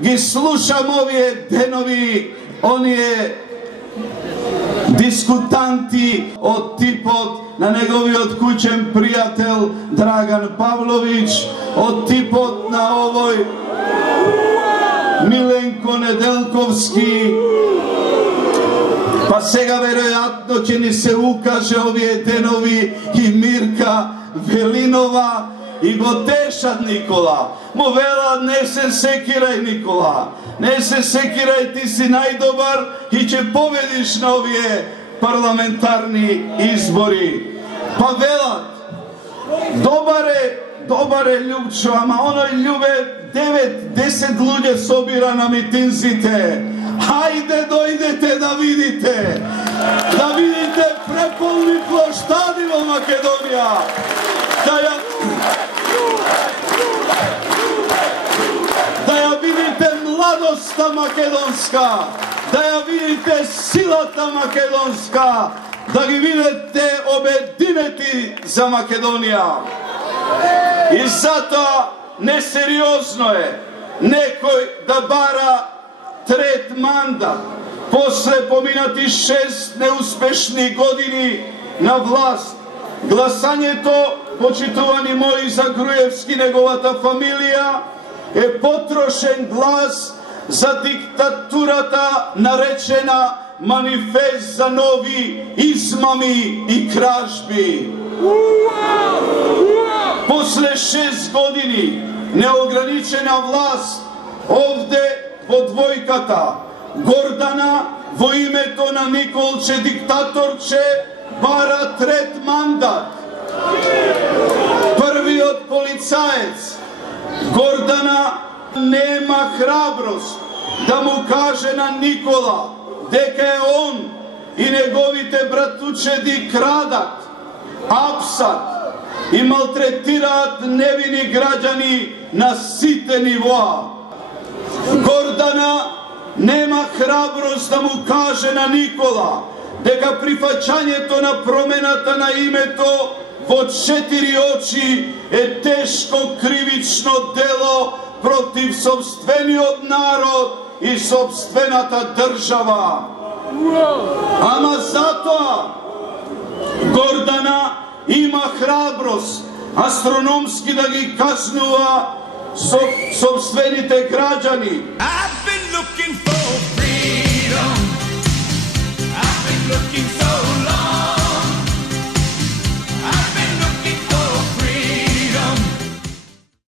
ги слушам овие денови, оние дискутанти од типот на неговиот куќен пријател Драган Павловиќ, од типот на овој Миленко Неделковски, па сега веројатно ќе ни се укаже овие денови и Мирка Велинова и го тешат Никола. Му велат не се секирај Никола, не се секирај, ти си најдобар и ќе победиш на овие парламентарни избори. Па велат, добар е Љупчо, ама оној Љубе 9-10 луѓе собира на митинзите. Хајде дојдете да видите преполни плоштади во Македонија, да ја видите младоста македонска, да ја видите силата македонска, да ги видите обединети за Македонија. И затоа несериозно е некој да бара трет мандат после поминати 6 неуспешни години на власт. Гласањето, почитувани мои, за Груевски, неговата фамилија, е потрошен глас за диктатурата наречена манифест за нови измами и кражби. После 6 години неограничена власт, овде во двојката, Гордана во името на Николче диктаторче бара трет мандат. Првиот полицаец, Гордана, нема храброст да му каже на Никола дека е он и неговите братучеди крадат, апсат и малтретираат невини граѓани на сите нивоа. Гордана нема храброст да му каже на Никола дека прифаќањето на промената на името во 4 очи е тешко кривично дело против сопствениот народ и сопствената држава. Ама затоа Гордана има храброст астрономски да ги казнува сопствените граѓани. I've been looking for freedom. I've been looking